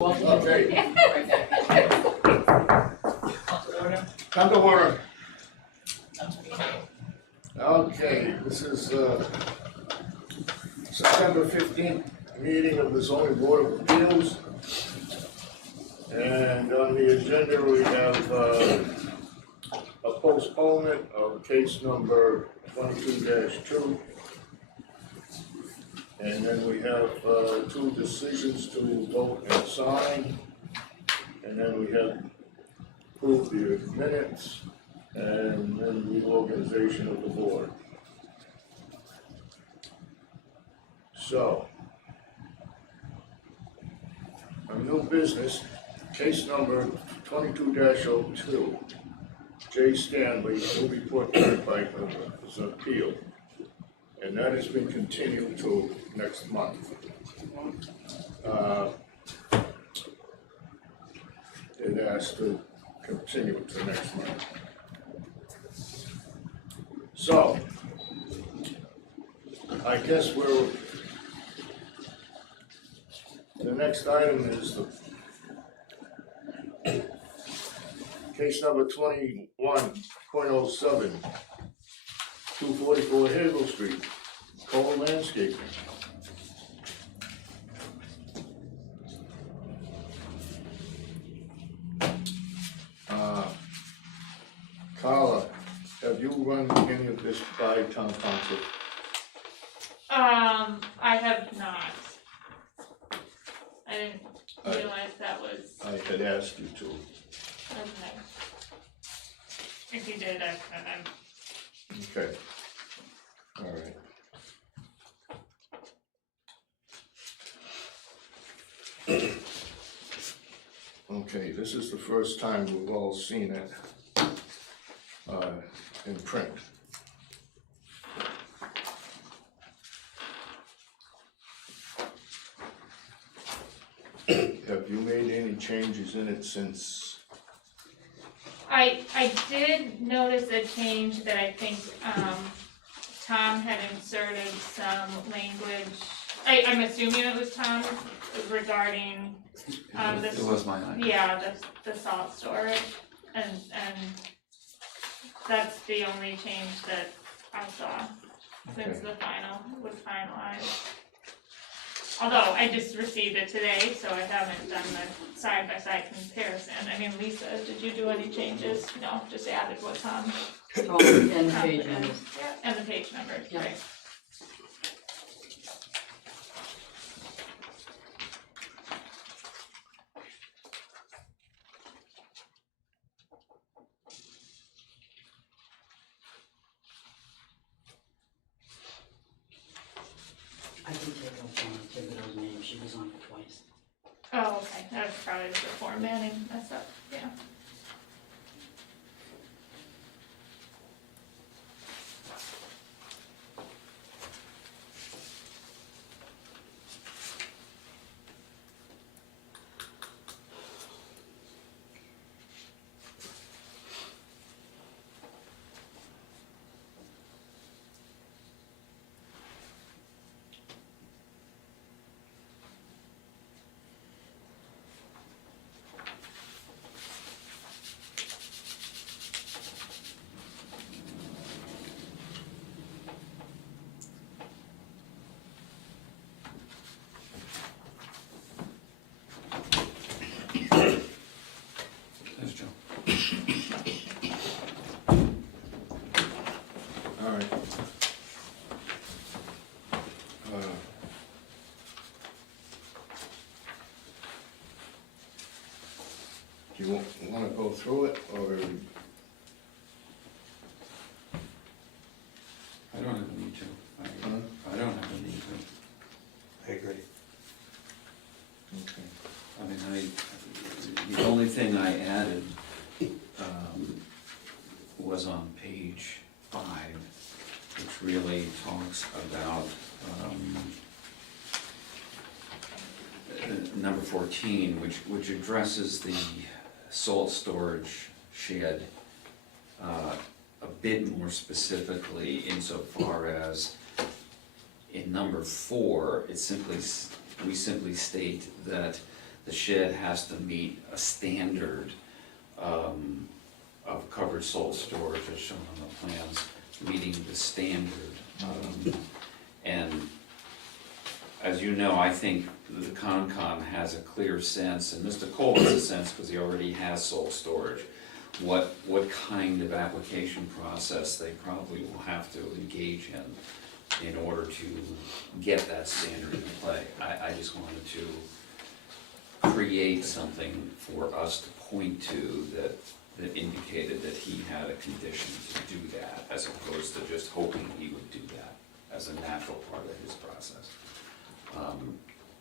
Okay. Come to order. Okay, this is September 15th meeting of the zoning board of appeals. And on the agenda, we have a postponement of case number 22-2. And then we have two decisions to vote and sign. And then we have approved the minutes and then reorganization of the board. So, on new business, case number 22-02, Jay Stanley, movie report turnpike is an appeal. And that has been continued to next month. It has to continue to next month. So, I guess the next item is the case number 21.07, 244 Hazel Street, Cole Landscaping. Carla, have you run any of this by town council? I have not. I didn't realize that was. I had asked you to. Okay. If you did, I'm. Okay. All right. Okay, this is the first time we've all seen it in print. Have you made any changes in it since? I did notice a change that I think Tom had inserted some language. I'm assuming it was Tom regarding It was my idea. yeah, the salt storage, and that's the only change that I saw since Okay. the final was finalized. Although I just received it today, so I haven't done the side-by-side comparison. I mean, Lisa, did you do any changes? No, just added what Tom. Oh, and the Tom page put in. numbers. Yeah, and the page numbers, Yeah. right. I can take out Thibodeau's name, she was on it twice. Oh, okay, that's probably the formatting mess up, yeah. There's Joe. All right. Do you want to go through it, or? I don't have a need to. I don't have a need to. I agree. Okay. I mean, the only thing I added was on page 5, which really talks about number 14, which addresses the salt storage shed a bit more specifically insofar as in number 4, we simply state that the shed has to meet a standard of covered salt storage as shown on the plans, meeting the standard. And as you know, I think the Concom has a clear sense, and Mr. Cole has a sense because he already has salt storage, what kind of application process they probably will have to engage in order to get that standard in play. I just wanted to create something for us to point to that indicated that he had a condition to do that, as opposed to just hoping he would do that as a natural part of his process.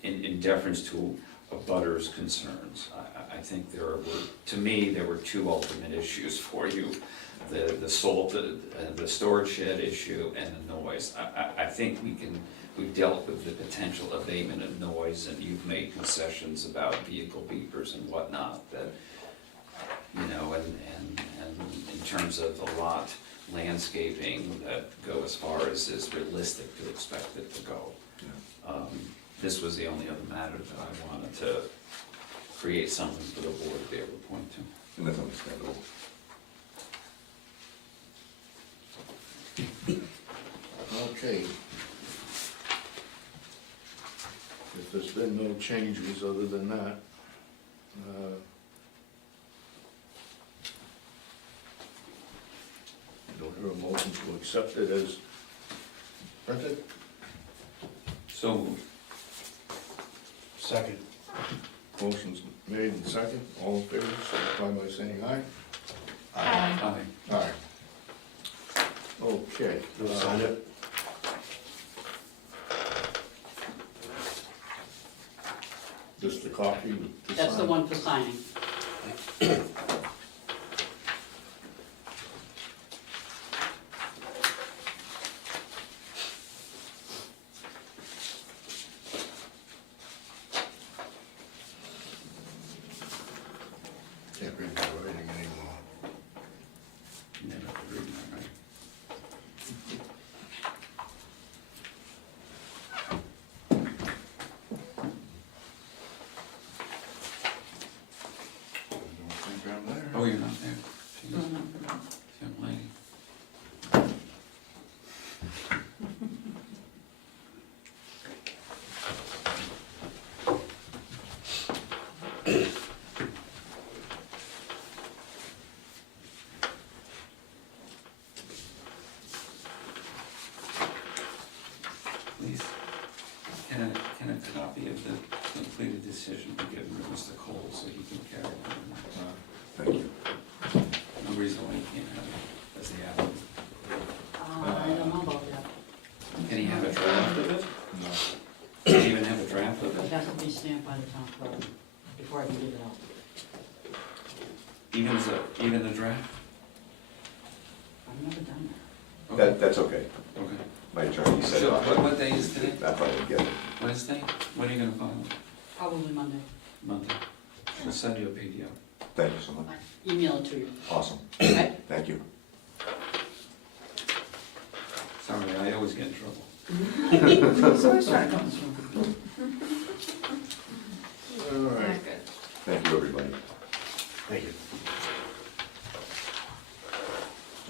In deference to a butter's concerns, I think to me, there were two ultimate issues for you. The salt, the storage shed issue and the noise. I think we've dealt with the potential abatement of noise, and you've made concessions about vehicle beepers and whatnot that, you know, and in terms of the lot landscaping that go as far as is realistic to expect it to go. This was the only other matter that I wanted to create something for the board to be able to point to. And that's understandable. Okay. If there's been no changes other than that, I don't hear a motion to accept it as printed. So moved. Second. Motion's made and second. All in favor, signify by saying aye. Aye. Aye. Okay. You'll sign it? Just the copy to That's the sign. one for signing. Can't read my writing anymore. Never read that, right? Don't think I'm there. Oh, you're not there. Jeez. Young lady. Please, can a copy of the completed decision be given to Mr. Cole so he can carry it on? Thank you. No reason why he can't have it as the applicant. I don't know about that. Can he have a draft of it? No. Can he even have a draft of It it? has to be stamped by the town clerk before I can give it out. Even the draft? I've never done that. Okay. That's okay. Okay. My attorney said So, what day is today? I probably get it. Wednesday? When are you gonna file it? Probably Monday. Monday. We'll send you a PDF. Thank you so much. Email it to you, Awesome. okay? Thank you. Sorry, I always get in trouble. So I was trying to come through. All right. Good. Thank you, everybody. Thank you.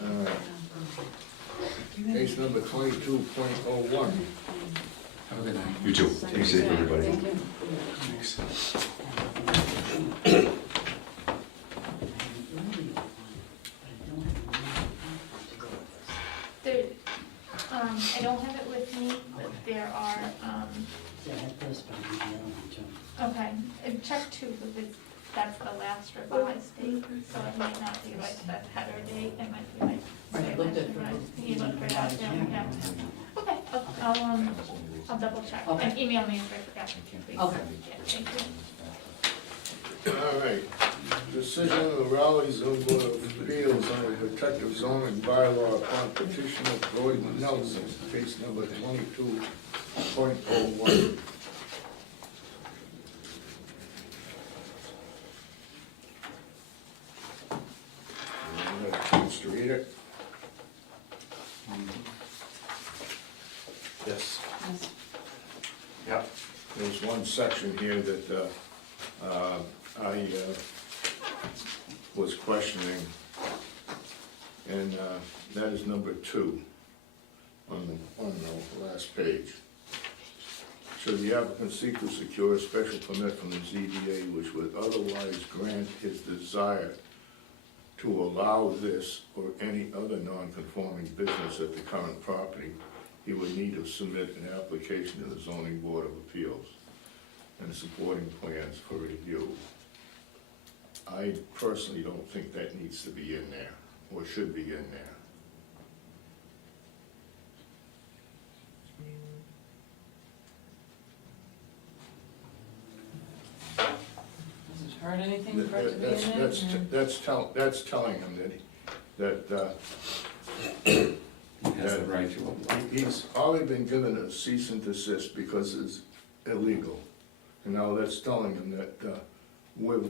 All right. Case number 22.01. Have a good night. You too. Be safe, everybody. Thank you. Thanks. There, I don't have it with me, but there are, Yeah, I had this, but I need the other one too. okay, and check two, because that's the last revised date, so it might not be like the header date, it might be like. Right, I looked at revised. it. You looked right at it, yeah. Okay, I'll double check, Okay. and email me if I forgot, please. Okay. Yeah, thank you. All right. Decision of the Raleigh Zone Board of Appeals on the protective zoning bylaw upon petition of Gordon Nelson, case number 22.01. Anyone have a chance to read it? Yes. Yes. Yep. There's one section here that I was questioning, and that is number 2 on the last page. Should the applicant seek to secure a special permit from the ZBA which would otherwise grant his desire to allow this or any other non-conforming business at the current property, he would need to submit an application to the zoning board of appeals and supporting plans for review. I personally don't think that needs to be in there, or should be in there. Does it hurt anything for it to be That's, in there? that's telling him that He has the right to apply. he's already been given a cease and desist because it's illegal. And now that's telling him that we've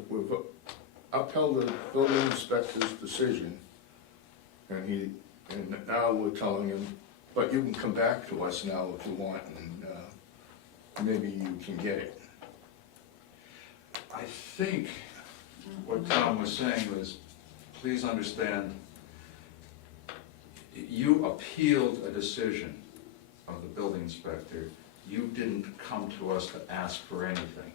upheld the building inspector's decision, and now we're telling him, but you can come back to us now if you want, and maybe you can get it. I think what Tom was saying was, please understand, you appealed a decision of the building inspector. You didn't come to us to ask for anything.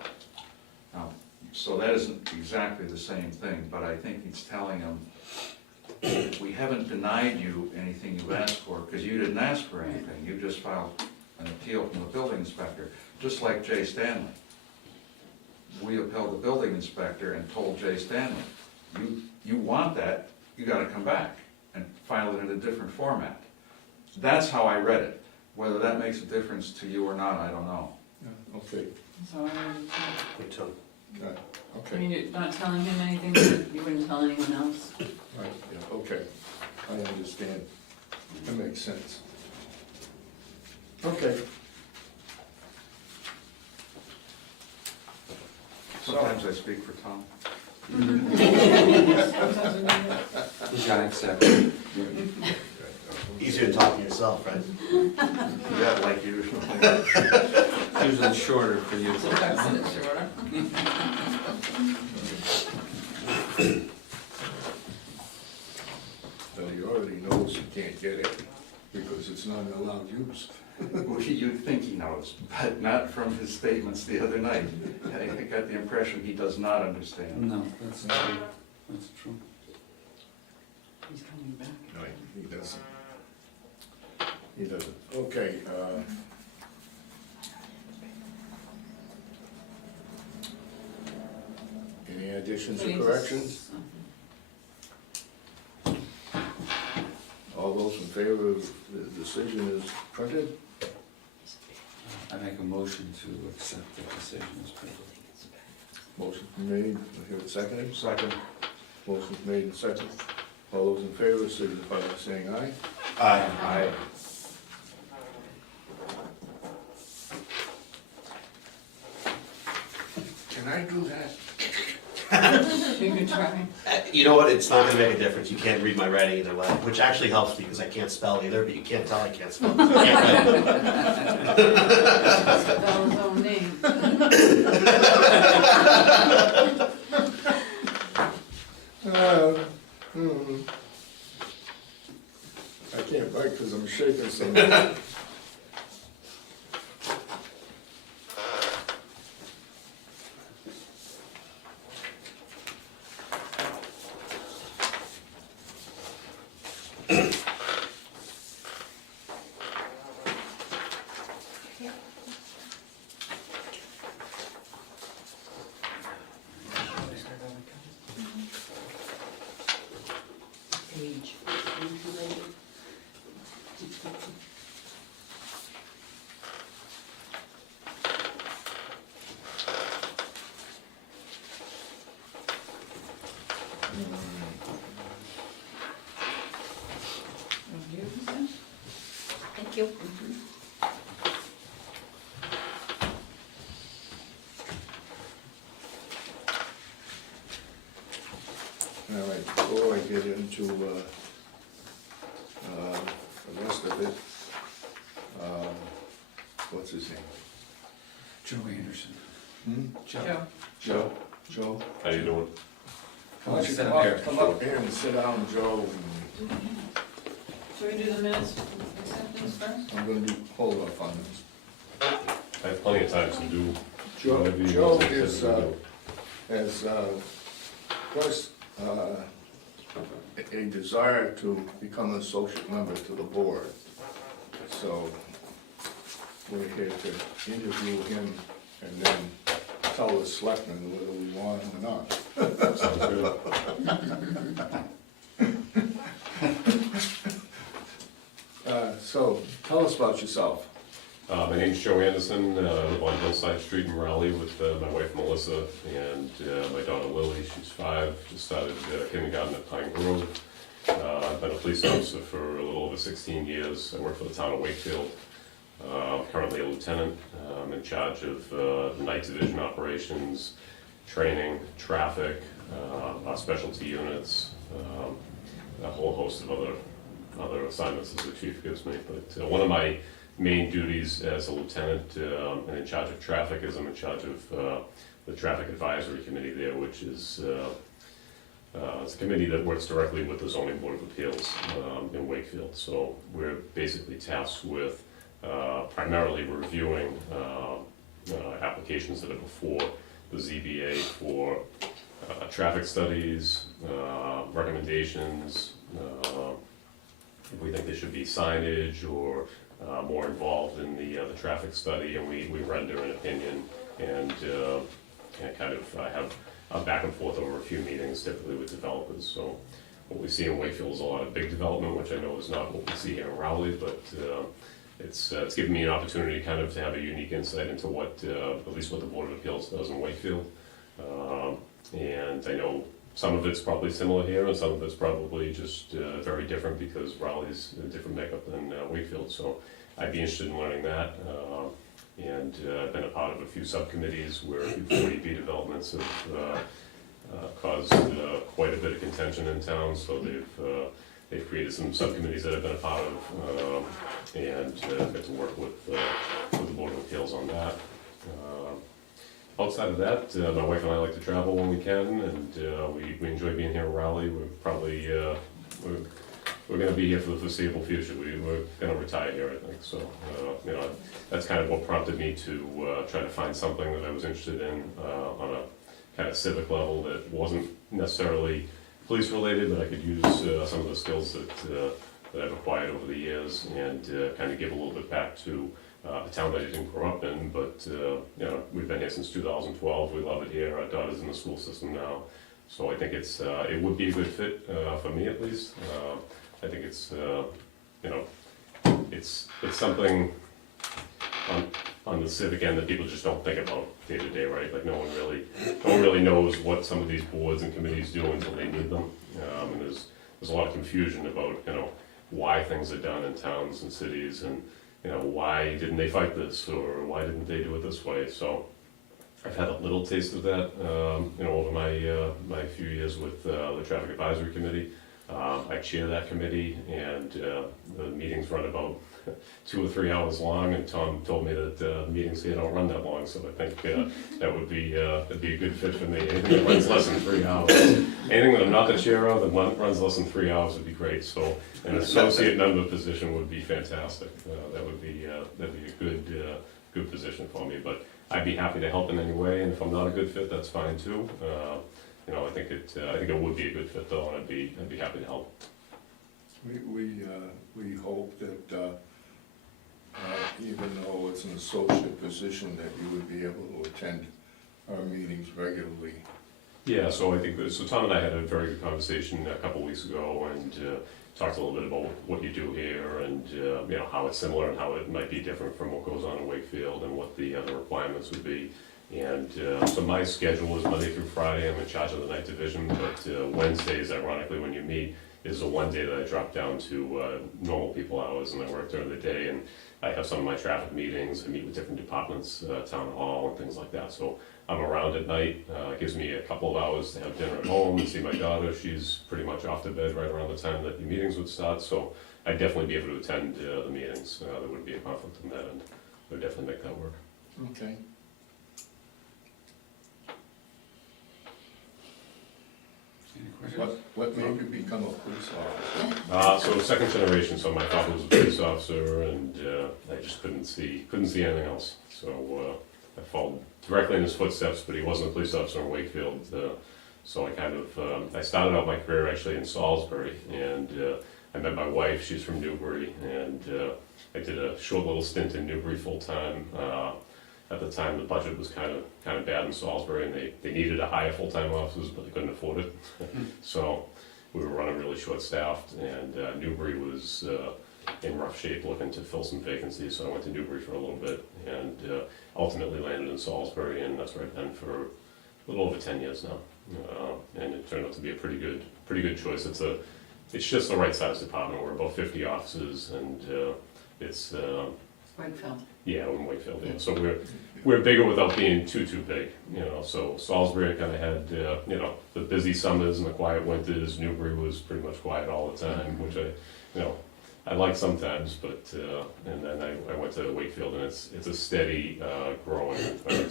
Now, so that isn't exactly the same thing, but I think he's telling him, we haven't denied you anything you've asked for, because you didn't ask for anything. You just filed an appeal from the building inspector, just like Jay Stanley. We upheld the building inspector and told Jay Stanley, you want that, you gotta come back and file it in a different format. That's how I read it. Whether that makes a difference to you or not, I don't know. Okay, So, good too. I Okay, mean, you're not telling him anything that you wouldn't tell anyone else? right, yeah, okay, I understand, that makes sense. Okay. Sometimes I speak for Tom. You got accepted. Easier to talk to yourself, right? Yeah, like usual. Usually shorter for you. Sometimes it's shorter. So he already knows he can't get it, because it's not an allowed use. Well, you'd think he knows, but not from his statements the other night. I got the impression he does not understand. No, that's true. That's true. He's coming back. No, he doesn't. He doesn't. Okay, any additions or corrections? All those in favor of the decision as printed? I make a motion to accept the decision as printed. Motion made, I hear it seconded. Second. Motion made and seconded. All those in favor signify by saying aye. Aye. Aye. Can I do that? You can try. You know what, it's not gonna make a difference, you can't read my writing either way, which actually helps because I can't spell either, but you can't tell I can't spell. I can't write. Spell his own name. I can't write because I'm shaking so much. Page. Review, you said? Thank you. All right, before I get into the rest of it, what's his name? Joe Anderson. Joe. Joe? How you doing? Why don't you Sit come up here. up, come up here and sit down, Joe, and Should we do the minutes acceptance first? I'm gonna do hold up on this. I have plenty of time to do. Joe, whatever you Joe guys is, consider to do. has, expressed, a desire to become an associate member to the board. So, we're here to interview him and then tell the selectmen whether we want him or not. Sounds good. So, tell us about yourself. My name's Joe Anderson, I live on Hillside Street in Raleigh with my wife Melissa and my daughter Lily, she's 5, just started kindergarten at Pine Grove. I've been a police officer for a little over 16 years, I work for the town of Wakefield. Currently a lieutenant, I'm in charge of the night division operations, training, traffic, our specialty units, a whole host of other assignments as the chief gives me. But one of my main duties as a lieutenant and in charge of traffic is I'm in charge of the traffic advisory committee there, which is it's a committee that works directly with the zoning board of appeals in Wakefield. So we're basically tasked with primarily reviewing applications that are before the ZBA for traffic studies, recommendations, if we think there should be signage or more involved in the traffic study, and we render an opinion and kind of have a back and forth over a few meetings, typically with developers. So what we see in Wakefield is a lot of big development, which I know is not what we see here in Raleigh, but it's given me an opportunity kind of to have a unique insight into what, at least what the Board of Appeals does in Wakefield. And I know some of it's probably similar here, and some of it's probably just very different because Raleigh's a different makeup than Wakefield. So I'd be interested in learning that. And I've been a part of a few subcommittees where a few 40B developments have caused quite a bit of contention in town. So they've created some subcommittees that I've been a part of, and got to work with the Board of Appeals on that. Outside of that, my wife and I like to travel when we can, and we enjoy being here in Raleigh. We're probably we're going to be here for the foreseeable future. We're going to retire here, I think. So you know, that's kind of what prompted me to try to find something that I was interested in on a kind of civic level that wasn't necessarily police related, but I could use some of the skills that I've acquired over the years and kind of give a little bit back to a town that I didn't grow up in, but you know, we've been here since 2012. We love it here. Our daughter's in the school system now, so I think it would be a good fit for me at least. I think it's you know, it's something on the civic end that people just don't think about day to day, right? Like no one really knows what some of these boards and committees do until they need them, and there's a lot of confusion about, you know, why things are done in towns and cities, and you know, why didn't they fight this, or why didn't they do it this way? So I've had a little taste of that, you know, over my few years with the Traffic Advisory Committee. I chair that committee, and the meetings run about 2 or 3 hours long, and Tom told me that the meetings here don't run that long, so I think that would be that'd be a good fit for me. Anything that runs less than 3 hours, anything that I'm not the chair of that runs less than 3 hours would be great. So an associate member position would be fantastic. That would be a good position for me. But I'd be happy to help in any way, and if I'm not a good fit, that's fine too. You know, I think it would be a good fit though, and I'd be happy to help. We hope that even though it's an associate position, that you would be able to attend our meetings regularly. Yeah, so I think so. Tom and I had a very good conversation a couple weeks ago, and talked a little bit about what you do here, and you know, how it's similar and how it might be different from what goes on in Wakefield, and what the other requirements would be. And so my schedule is Monday through Friday. I'm in charge of the night division, but Wednesdays, ironically, when you meet, is the one day that I drop down to normal people hours, and I work during the day, and I have some of my traffic meetings. I meet with different departments, town hall, and things like that. So I'm around at night. It gives me a couple of hours to have dinner at home and see my daughter. She's pretty much off to bed right around the time that the meetings would start. So I'd definitely be able to attend the meetings. There wouldn't be a conflict in that, and I would definitely make that work. Okay. What made you become a police officer? So second generation, so my father was a police officer, and I just couldn't see anything else. So I followed directly in his footsteps, but he wasn't a police officer in Wakefield. So I kind of, I started out my career actually in Salisbury, and I met my wife, she's from Newbury, and I did a short little stint in Newbury full-time. At the time, the budget was kind of bad in Salisbury, and they needed to hire full-time officers, but they couldn't afford it. So we were running really short-staffed, and Newbury was in rough shape, looking to fill some vacancies. So I went to Newbury for a little bit, and ultimately landed in Salisbury, and that's where I've been for a little over 10 years now. And it turned out to be a pretty good choice. It's just the right size department. We're about 50 officers, and it's Wakefield. yeah, in Wakefield. Yeah. So we're bigger without being too big, you know. So Salisbury kind of had you know, the busy summers and the quiet winters. Newbury was pretty much quiet all the time, which I like sometimes. But and then I went to Wakefield, and it's a steady growing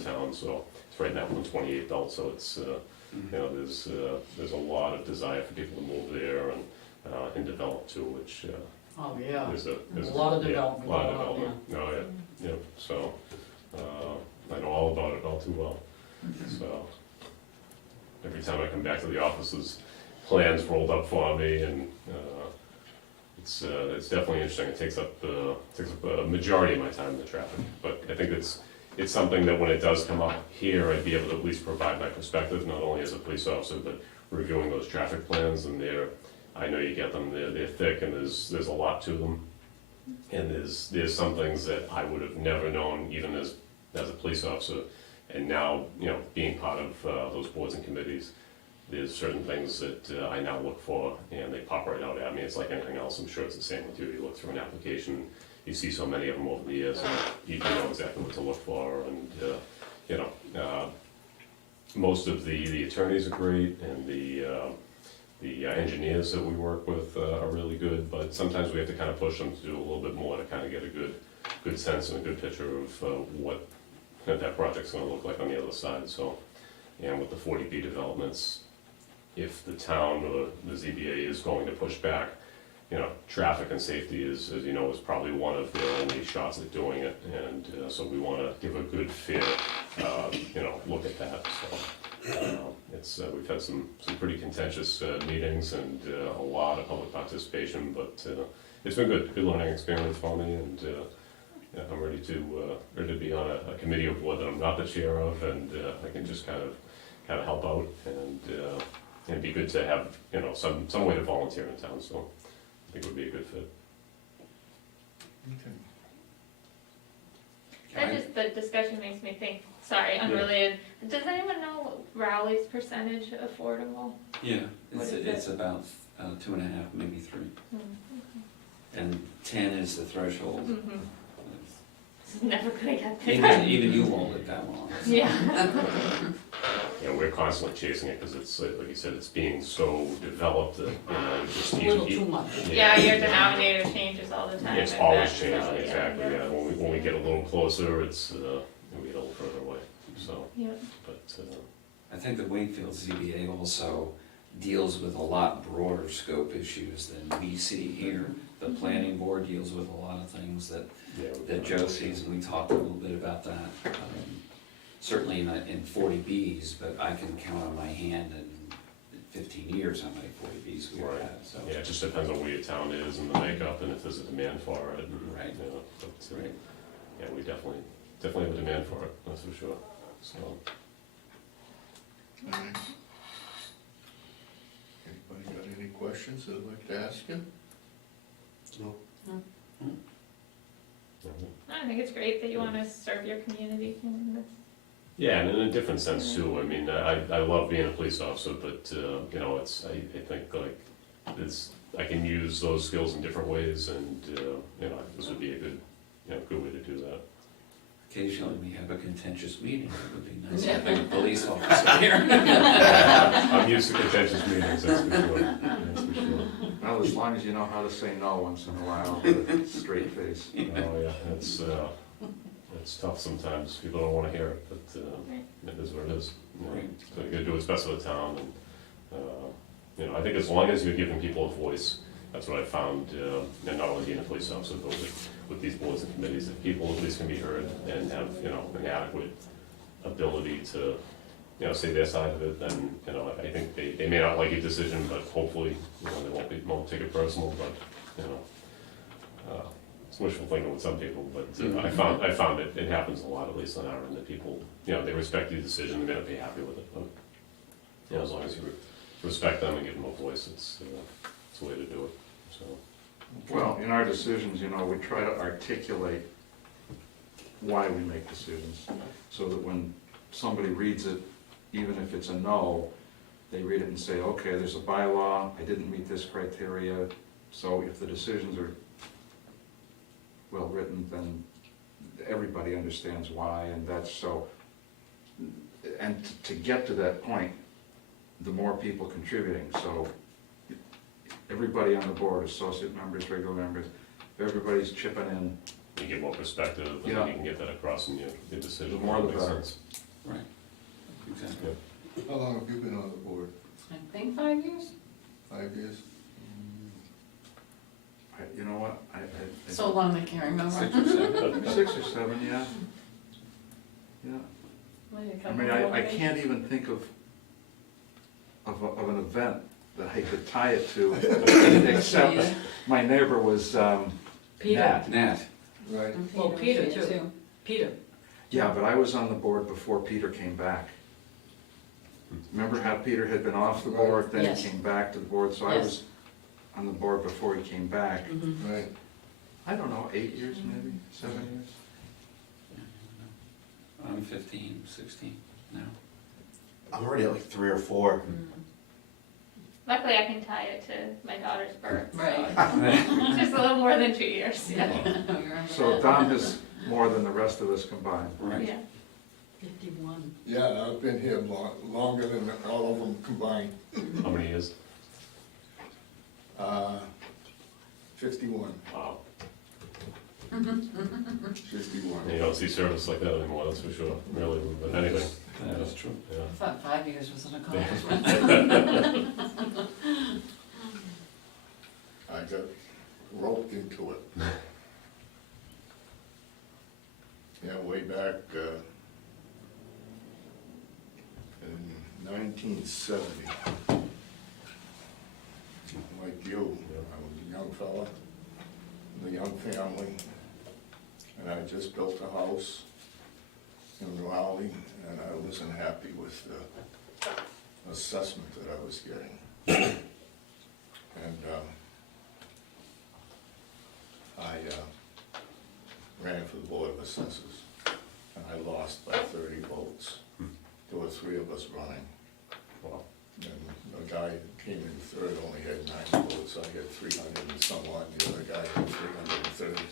town. So it's right now 128 belt. So it's you know, there's a lot of desire for people to move there and develop too, which. Oh, yeah. There's There's a lot of development Yeah, a lot of going on, development. Oh, yeah, yeah, so, I know all about it all too well. So, every time I come back to the office, there's plans rolled up for me, and, it's definitely interesting. It takes up a majority of my time in the traffic, but I think it's something that when it does come up here, I'd be able to at least provide my perspective, not only as a police officer, but reviewing those traffic plans, and I know you get them, they're thick, and there's a lot to them. And there's some things that I would have never known even as a police officer. And now, you know, being part of those boards and committees, there's certain things that I now look for, and they pop right out at me. It's like anything else. I'm sure it's the same with you. You look through an application, you see so many of them over the years, and you know exactly what to look for. And, you know, most of the attorneys are great, and the engineers that we work with are really good, but sometimes we have to kind of push them to do a little bit more to kind of get a good sense and a good picture of what that project's gonna look like on the other side. So, and with the 40B developments, if the town or the ZBA is going to push back, you know, traffic and safety is, as you know, is probably one of their only shots at doing it, and so we wanna give a good, fair, you know, look at that, so. We've had some pretty contentious meetings, and a lot of public participation, but it's been good learning experience for me, and yeah, I'm ready to be on a committee or board that I'm not the chair of, and I can just kind of help out, and it'd be good to have, you know, some way to volunteer in town, so I think it would be a good fit. The discussion makes me think, sorry, unrelated, does anyone know Rowley's percentage affordable? Yeah, What is it's about 2.5, maybe 3. And 10 is the threshold. Mm-hmm. It's never gonna get there. Even you won't live that long. Yeah. Yeah, we're constantly chasing it, because it's, like you said, it's being so developed that, you know, just A little too much. Yeah, your denominator changes all the time. It's I always bet, changing, so, yeah. exactly, yeah. When we get a little closer, it's, we get a little further away, so, Yep. but, I think the Wakefield ZBA also deals with a lot broader scope issues than we see here. The planning board deals with a lot of things that yeah. Joe sees, and we talked a little bit about that. Certainly in 40Bs, but I can count on my hand in 15 years how many 40Bs we've Right. had, so. Yeah, it just depends on where your town is and the makeup, and if there's a demand for it, and, Right. you know, but, Right. yeah, we definitely have a demand for it, that's for sure, so. Anybody got any questions they'd like to ask him? No. I think it's great that you wanna serve your community, and that's, Yeah, and in a different sense too. I mean, I love being a police officer, but you know, I think like I can use those skills in different ways, and you know, this would be a good way to do that. Occasionally we have a contentious meeting, it would be nice having a police officer here. I'm used to contentious meetings, that's for sure. That's for sure. Well, as long as you know how to say no once in a while with a straight face. Oh yeah, it's tough sometimes. People don't want to hear it, but it is what it is. You know, Right. so you got to do what's best for the town, and You know, I think as long as you're giving people a voice, that's what I found, and not only being a police officer, but with these boards and committees, that people at least can be heard and have, you know, an adequate ability to, you know, say their side of it, then, you know, I think they may not like your decision, but hopefully, you know, they won't take it personal, but, you know, it's wishful thinking with some people, but I found it happens a lot, at least on our end, that people, you know, they respect your decision, they may not be happy with it, but, you know, as long as you respect them and give them a voice, it's the way to do it, so. Well, in our decisions, you know, we try to articulate why we make decisions, so that when somebody reads it, even if it's a no, they read it and say, okay, there's a bylaw, I didn't meet this criteria, so if the decisions are well-written, then everybody understands why, and that's so. And to get to that point, the more people contributing, so everybody on the board, associate members, regular members, if everybody's chipping in, You get more perspective, and Yeah. then you can get that across in your decision. The more the Makes better. sense. Right, exactly. How long have you been on the board? I think 5 years? 5 years? you know what, I So long I can't remember. 6 or 7. 6 or 7, yeah. Yeah, Maybe a I couple mean, more I maybe. can't even think of an event that I could tie it to, except Yeah. my neighbor was, Peter. Nat. Nat, Right. And Well, was Peter, there too. Peter. Yeah, but I was on the board before Peter came back. Remember how Peter had been off the board, then Yes. he came back to the board, so I Yes. was on the board before he came back. Mhm. Right. I don't know, 8 years maybe, 7 years? I'm 15, 16 now. I'm already at like 3 or 4. Luckily, I can tie it to my daughter's birth, so Right. it's just a little more than 2 years, yeah. I remember So that. Don has more than the rest of us combined. Right. Yeah. 51. Yeah, I've been here longer than all of them combined. How many years? 51. Wow. 51. You don't see service like that anymore, that's for sure, really, but anyway, That is true. yeah. I thought 5 years was an accomplishment. I got roped into it. Yeah, way back in 1970. Like you, I was a young fella, with a young family, and I just built a house in Raleigh, and I wasn't happy with the assessment that I was getting. And I ran for the Board of Assessors, and I lost by 30 votes. There were 3 of us running. Wow. And the guy that came in third only had 9 votes, I had 300 and some odd, the other guy had 330.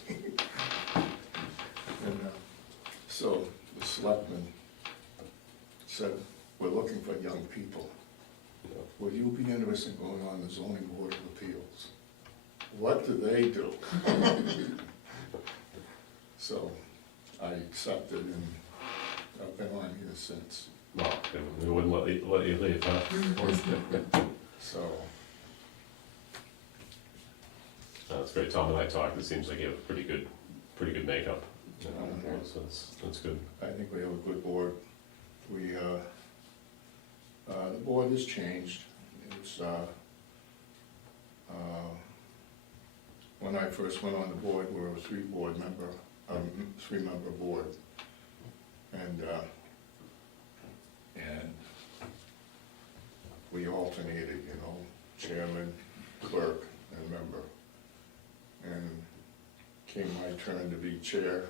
And so the selectman said, we're looking for young people. Would you be interested in going on the zoning board of appeals? What do they do? So I accepted, and I've been on here since. Well, they wouldn't let you leave, huh? So, That's great, Tom and I talked, it seems like you have a pretty good makeup, you know, so that's good. I think we have a good board. We, the board has changed. It's, when I first went on the board, we were a 3-member board. And we alternated, you know, chairman, clerk, and member. And came my turn to be chair.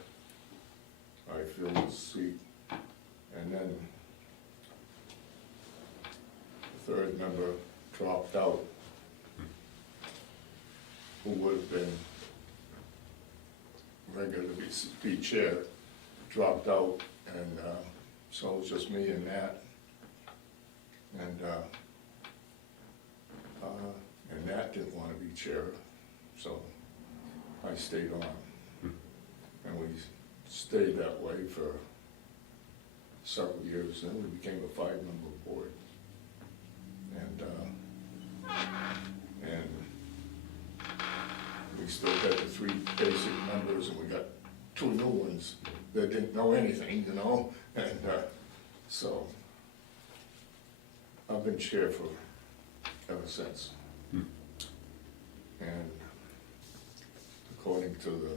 I filled the seat, and then the 3rd member dropped out, who would have been regular to be chair, dropped out, and so it was just me and Nat. And Nat didn't want to be chair, so I stayed on. And we stayed that way for several years, then we became a 5-member board. And And we still had the 3 basic members, and we got 2 new ones that didn't know anything, you know? And so I've been chair for ever since. And according to the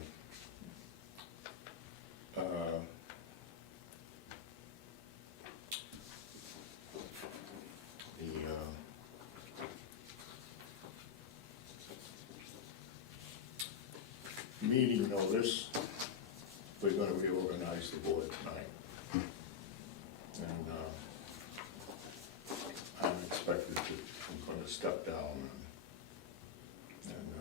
meeting notice, we're gonna reorganize the board tonight. And I'm expected to, I'm gonna step down and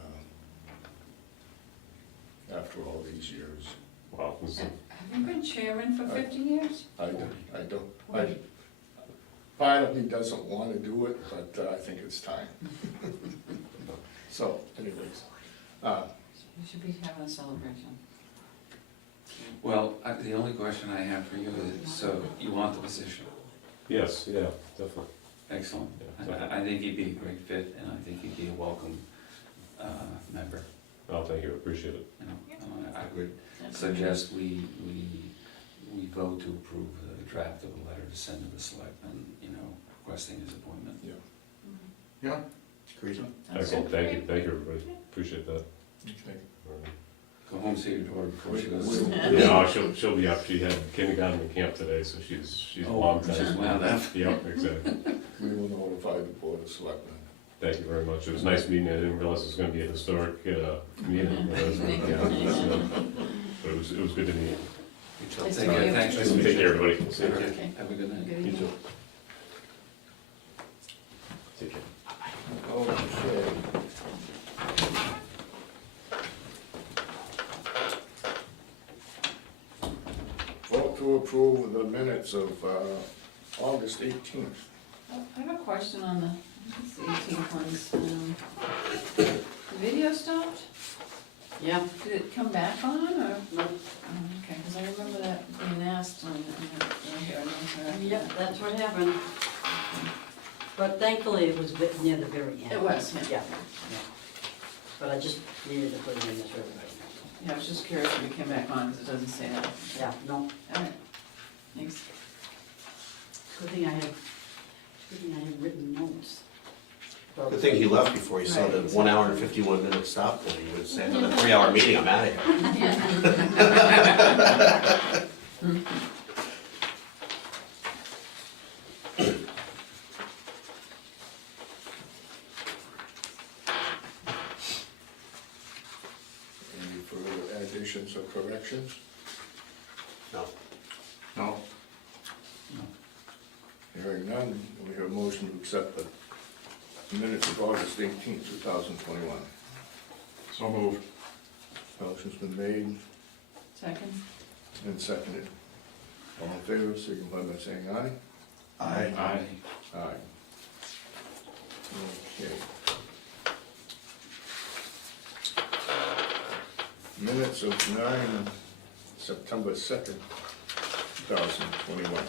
after all these years, Wow, this is- Have you been chairman for 50 years? I part of me doesn't wanna do it, but I think it's time. So anyways, You should be having a celebration. Well, the only question I have for you is, so you want the position? yes, yeah, definitely. Excellent. Yeah, I think he'd be a great fit, and I think he'd be a welcome member. Oh, thank you, appreciate it. You know, I would suggest we vote to approve the draft of a letter to send to the selectmen, you know, requesting his appointment. Yeah, Agreed. Excellent, thank you, everybody, appreciate that. okay. All right. Go home, see your daughter before she goes. Yeah, she'll be up, she had kindergarten and camp today, so she's a long She's time. wound up. Yep, exactly. We will notify the board of selectmen. Thank you very much, it was nice meeting you, I didn't realize it was gonna be a historic meeting. But it was good to meet you. Nice to Take meet care, you. thanks. Take care, everybody. See you. Okay. Have a good night. Good You evening. too. Take care. Okay. Vote to approve the minutes of August 18th. Oh, I have a question on the 18th ones. The video stopped? Yeah, Did it come back on, or? no, Oh, okay, because I remember that being asked on here and there. yep, that's what happened. But thankfully, it was near the very end. It was, yeah. Yeah. But I just needed to put it in this for everybody. Yeah, I was just curious if it came back on, because it doesn't say that. Yeah, no, All right, thanks. good thing I had written notes. Well, Good thing he left before he saw the 1 hour and 51 minute stop, then he would have said, another 3-hour meeting, I'm out of here. Any further additions or corrections? No. no, Hearing none, we have a motion to accept the minutes of August 18th, 2021. so moved. Motion's been made Second? and seconded. All in favor, signify by saying aye. Aye. Aye. Okay. Minutes of 9 September 2nd, 2021.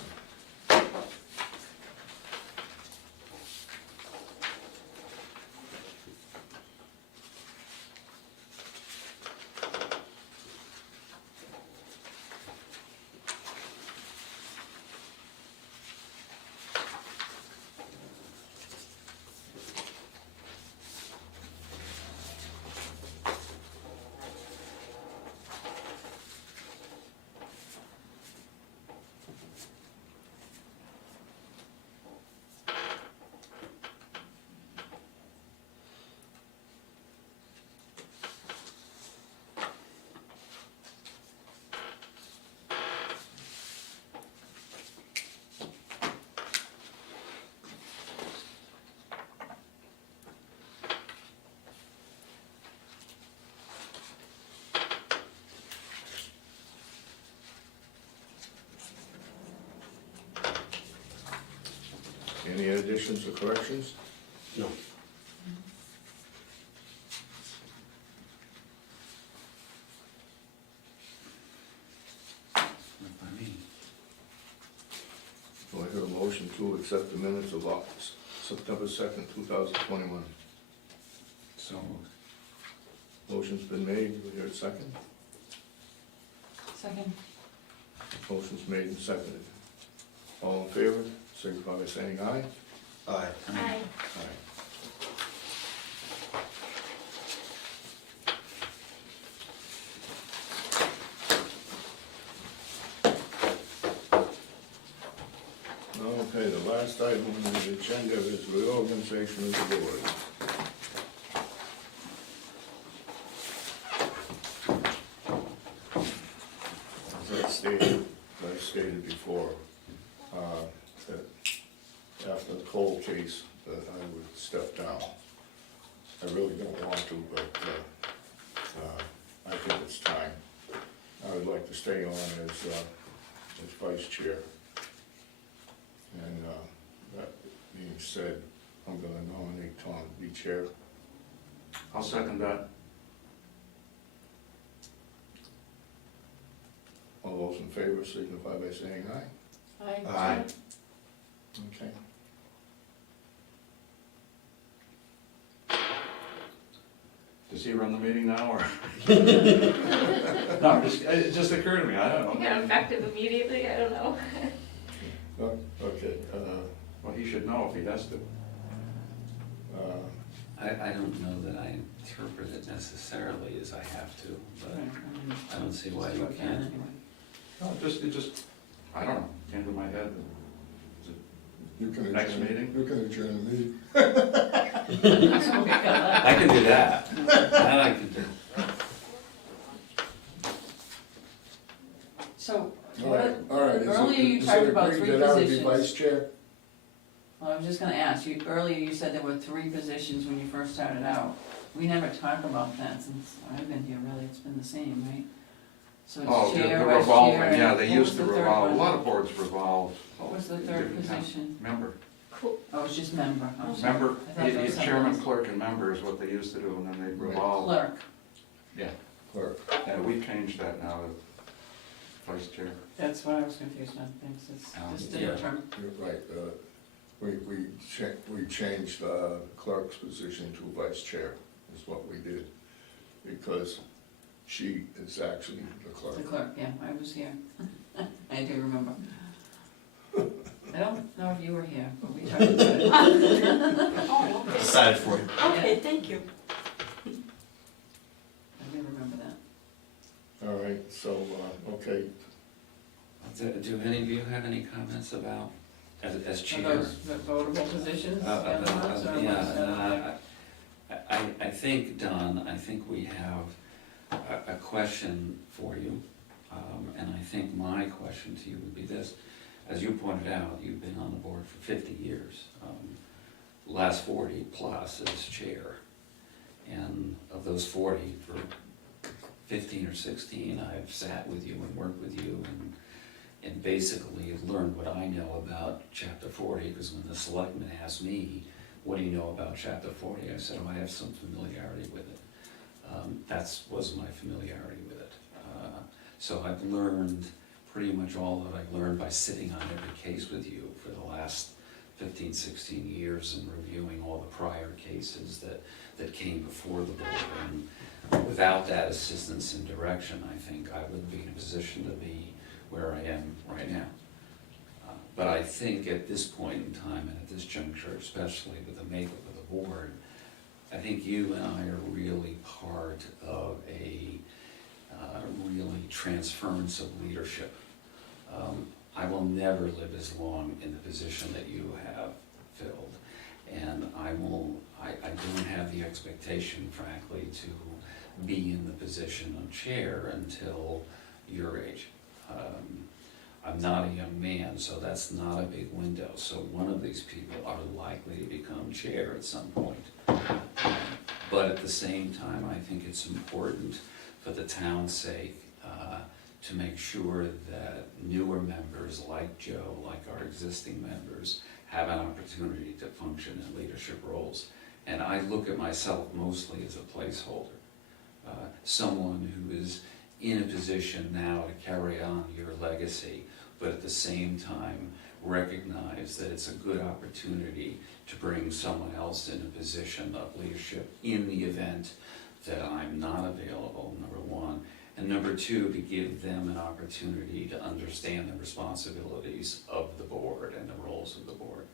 Any additions or corrections? No. Not by me. Do I hear a motion to accept the minutes of August September 2nd, 2021. So moved. Motion's been made, we hear a second? Second. Motion's made and seconded. All in favor, signify by saying aye. Aye. Aye. Aye. Okay, the last item on the agenda is reorganization of the board. As I stated before, that after the Cole case, that I would step down. I really don't want to, but I think it's time. I would like to stay on as vice chair. And that being said, I'm gonna nominate Tom to be chair. I'll second that. All those in favor signify by saying aye. Aye. Aye. Okay. Does he run the meeting now, or? No, it just occurred to me, I don't know. Yeah, effective immediately, I don't know. Oh, okay, Well, he should know if he has to. I don't know that I interpret it necessarily as I have to, but I don't see why you can't. No, it just, I don't know, came to my head. Is it you can Next adjourn, meeting? you can adjourn the meeting. I can do that. That I can do. So, All right, all right. Is it- earlier you is it talked about agreed three that I would be positions. vice chair? Well, I was just gonna ask, you, earlier you said there were 3 positions when you first started out. We never talked about that since I've been here, really, it's been the same, right? So Oh, it's the chair, vice revolving, chair, yeah, and they what used was to the third revolve, a one? lot of boards revolve. What was the third different towns. position? Member, Cool. Oh, it's just member, I'm sorry. member, I thought that was something chairman, else. clerk, and member is what they used to do, and then they Right. revolve. Clerk, Yeah, Clerk. yeah, we changed that now to vice chair. that's what I was confused on, thanks, it's just a new Yeah. term. You're right, we changed clerk's position to vice chair, is what we did, because she is actually the clerk. The clerk, yeah, I was here, I do remember. I don't know if you were here, but we talked about it. Oh, okay. Decided for you. Okay, thank you. I do remember that. All right, so, okay, Do any of you have any comments about, as Are chair? those votable positions, the other ones, or what's Yeah, I think, Don, I think we have a question for you. And I think my question to you would be this. As you pointed out, you've been on the board for 50 years, last 40 plus as chair. And of those 40, for 15 or 16, I've sat with you and worked with you and basically learned what I know about Chapter 40, because when the selectmen asked me, what do you know about Chapter 40? I said, oh, I have some familiarity with it. That was my familiarity with it. So I've learned pretty much all that I've learned by sitting on every case with you for the last 15, 16 years and reviewing all the prior cases that came before the board. And without that assistance and direction, I think I wouldn't be in a position to be where I am right now. But I think at this point in time and at this juncture, especially with the makeup of the board, I think you and I are really part of a really transference of leadership. I will never live as long in the position that you have filled. And I don't have the expectation, frankly, to be in the position of chair until your age. I'm not a young man, so that's not a big window. So one of these people are likely to become chair at some point. But at the same time, I think it's important for the town's sake to make sure that newer members like Joe, like our existing members, have an opportunity to function in leadership roles. And I look at myself mostly as a placeholder, someone who is in a position now to carry on your legacy, but at the same time recognize that it's a good opportunity to bring someone else in a position of leadership in the event that I'm not available, number one. And number two, to give them an opportunity to understand the responsibilities of the board and the roles of the board.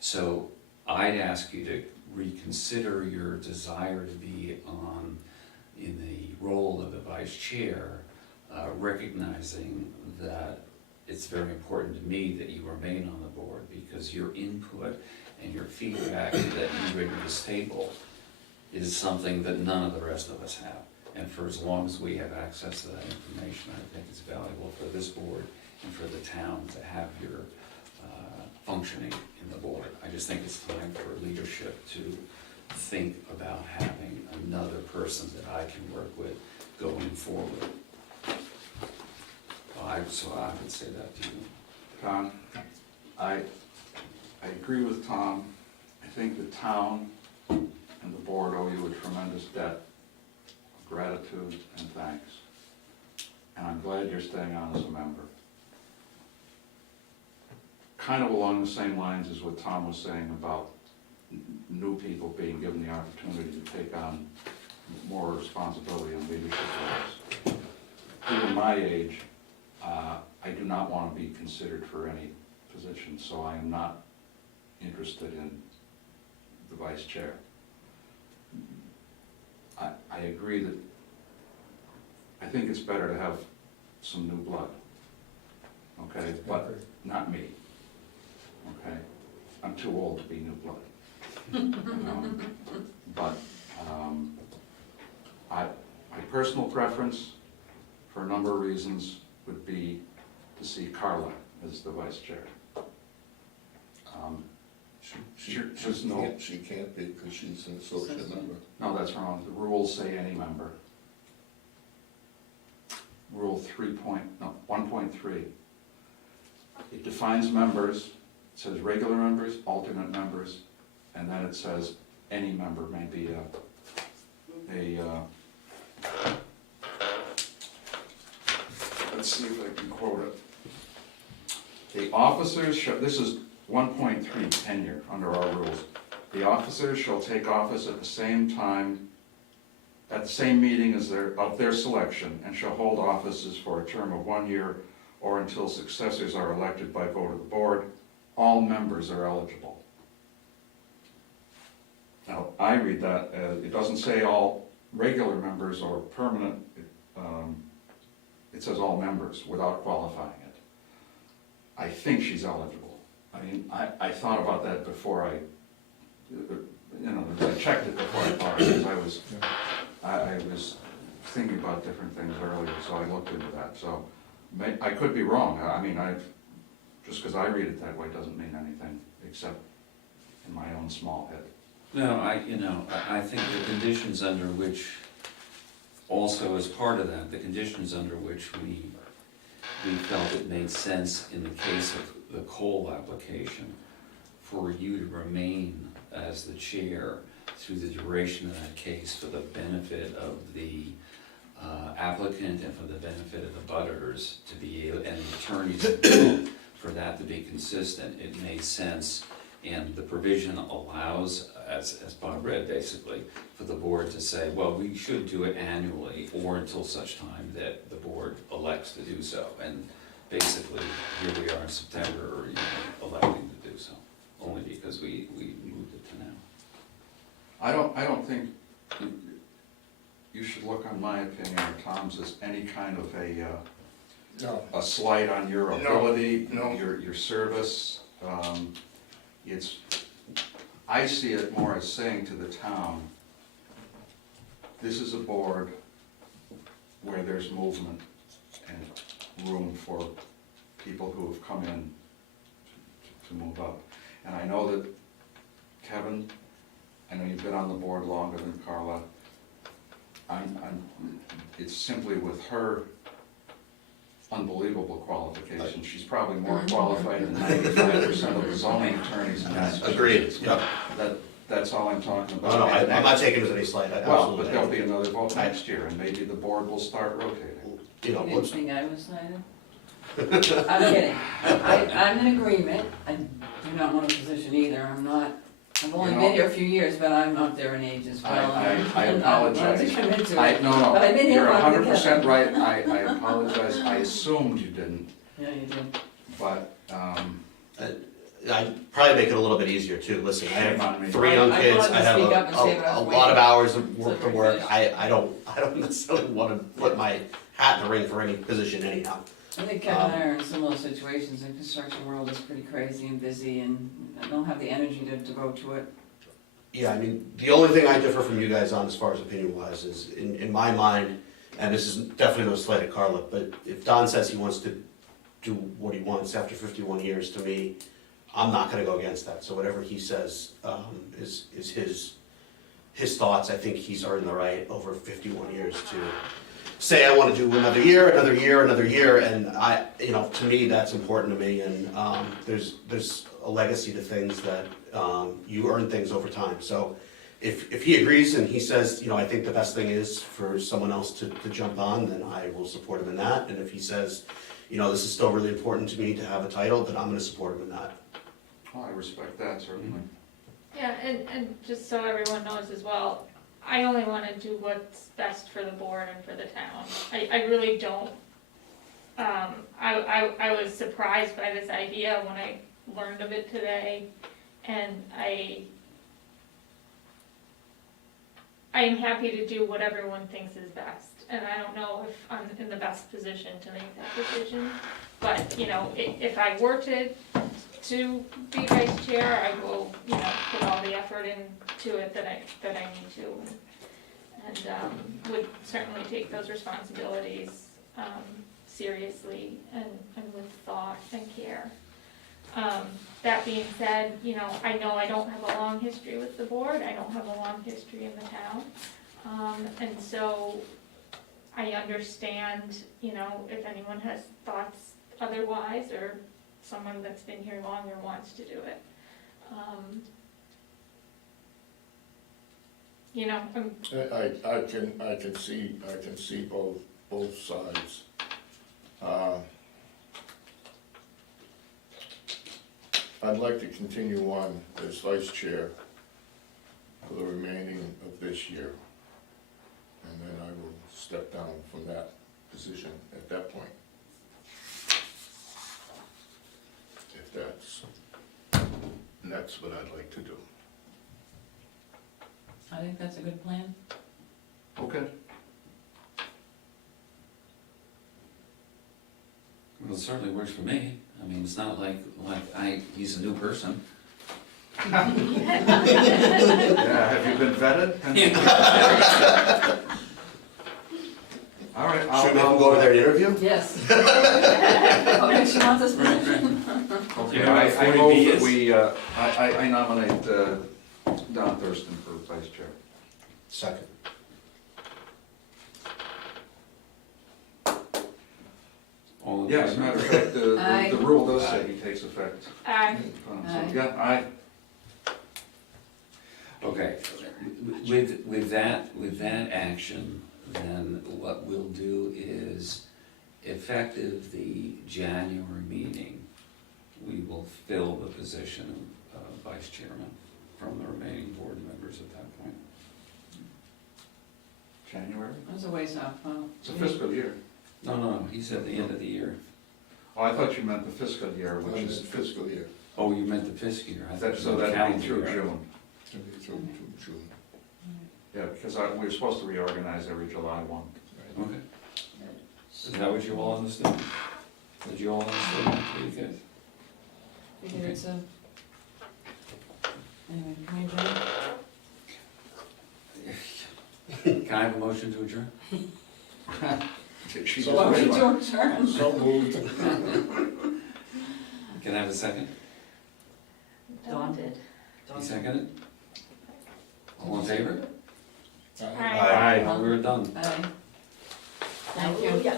So I'd ask you to reconsider your desire to be in the role of the vice chair, recognizing that it's very important to me that you remain on the board, because your input and your feedback that you bring to this table is something that none of the rest of us have. And for as long as we have access to that information, I think it's valuable for this board and for the town to have your functioning in the board. I just think it's time for leadership to think about having another person that I can work with going forward. So I would say that to you. Tom, I agree with Tom. I think the town and the board owe you a tremendous debt of gratitude and thanks. And I'm glad you're staying on as a member. Kind of along the same lines as what Tom was saying about new people being given the opportunity to take on more responsibility and leadership roles. Given my age, I do not want to be considered for any position, so I am not interested in the vice chair. I agree that I think it's better to have some new blood, okay, but not me, okay? I'm too old to be new blood. But my personal preference, for a number of reasons, would be to see Carla as the vice chair. She can't be because she's an associate member. No, that's wrong. The rules say any member. Rule 1.3. It defines members. It says regular members, alternate members, and then it says any member may be let's see if I can quote it. The officers shall, this is 1.3 tenure under our rules. The officers shall take office at the same time, at the same meeting as of their selection, and shall hold offices for a term of 1 year or until successors are elected by vote of the board. All members are eligible. Now, I read that as, it doesn't say all regular members or permanent, it says all members without qualifying it. I think she's eligible. I mean, I thought about that before I checked it before I thought, because I was thinking about different things earlier, so I looked into that. So I could be wrong. I mean, just because I read it that way doesn't mean anything, except in my own small head. No, I think the conditions under which, also as part of that, the conditions under which we felt it made sense in the case of the Cole application for you to remain as the chair through the duration of that case for the benefit of the applicant and for the benefit of the butters to be able, and the attorneys for that to be consistent. It made sense, and the provision allows, as Bob read basically, for the board to say, well, we should do it annually or until such time that the board elects to do so. And basically, here we are in September, electing to do so, only because we moved it to now. I don't think you should look on my opinion or Tom's as any kind of No, a slight on your No, ability, no. your service. I see it more as saying to the town, this is a board where there's movement and room for people who have come in to move up. And I know that Kevin, I know you've been on the board longer than Carla. It's simply with her unbelievable qualifications. She's probably more qualified than 95% of the zoning attorneys in Massachusetts. Agreed, yeah. That's all I'm talking No, about. I'm not taking it as any slight, Well, absolutely. but there'll be another vote next year, and maybe the board will start rotating. You know, You didn't think I was cited? I'm kidding. I'm in agreement. I do not want a position either. I've only been here a few years, but I'm up there in age as well. I And I'm not to apologize. come into I, it. no, But I've been here you're longer 100% than right, I apologize, I assumed you didn't, Yeah, you did. but, I probably make it a little bit easier too. Listen, I Shame on have me. 3 young I kids, wanted to I have speak up and say that I a was lot of waiting hours of till work to we work. finish. I don't necessarily wanna put my hat in the ring for any position anyhow. I think Kevin and I are in similar situations. The construction world is pretty crazy and busy, and I don't have the energy to devote to it. Yeah, I mean, the only thing I differ from you guys on as far as opinion wise is, in my mind, and this is definitely no slight at Carla, but if Don says he wants to do what he wants after 51 years, to me, I'm not gonna go against that, so whatever he says, is his thoughts. I think he's earned the right over 51 years to say, I wanna do another year, and to me, that's important to me, and, there's a legacy to things that, you earn things over time, so if he agrees and he says, I think the best thing is for someone else to jump on, then I will support him in that, and if he says, this is still really important to me to have a title, then I'm gonna support him in that. oh, I respect that, certainly. Yeah, and just so everyone knows as well, I only wanna do what's best for the board and for the town. I really don't, I was surprised by this idea when I learned of it today, and I am happy to do what everyone thinks is best, and I don't know if I'm in the best position to make that decision, but, if I were to be vice chair, I will, put all the effort into it that I need to, and would certainly take those responsibilities seriously and with thought and care. That being said, I know I don't have a long history with the board, I don't have a long history in the town, and so I understand, if anyone has thoughts otherwise, or someone that's been here longer wants to do it. I can see both sides. I'd like to continue on as vice chair for the remaining of this year. And then I will step down from that position at that point. If that's what I'd like to do. I think that's a good plan. Okay. Well, it certainly works for me. I mean, it's not like he's a new person. Yeah, have you been vetted? All right, Should we have him go over there and interview? Yes. Okay, she wants us position. Okay, I move that we, I nominate Don Thurston for vice chair. Second. All in Yeah, as a favor? matter of fact, Aye. the rule does say he takes effect. Aye. So, Aye. yeah, aye. Okay, with that action, then what we'll do is, effective the January meeting, we will fill the position of vice chairman from the remaining board members at that point. January? That's a ways off, huh? It's a fiscal year. No, he said the end of the year. Oh, I thought you meant the fiscal year, which Which is, is fiscal year, Oh, you meant the fiscal year. I thought you so meant the that'd be calendar through year. June. through June. Yeah, because we're supposed to reorganize every July 1. Okay. Is that what you all understood? Did you all understand that, you guys? Figure it's a. Anyway, can we adjourn? Can I have a motion to adjourn? She So- just Motion made to one. adjourn. So moved. Can I have a second? Dawn did. You seconded? All in favor? Aye. Aye. We're done. Aye. Thank you. Yeah.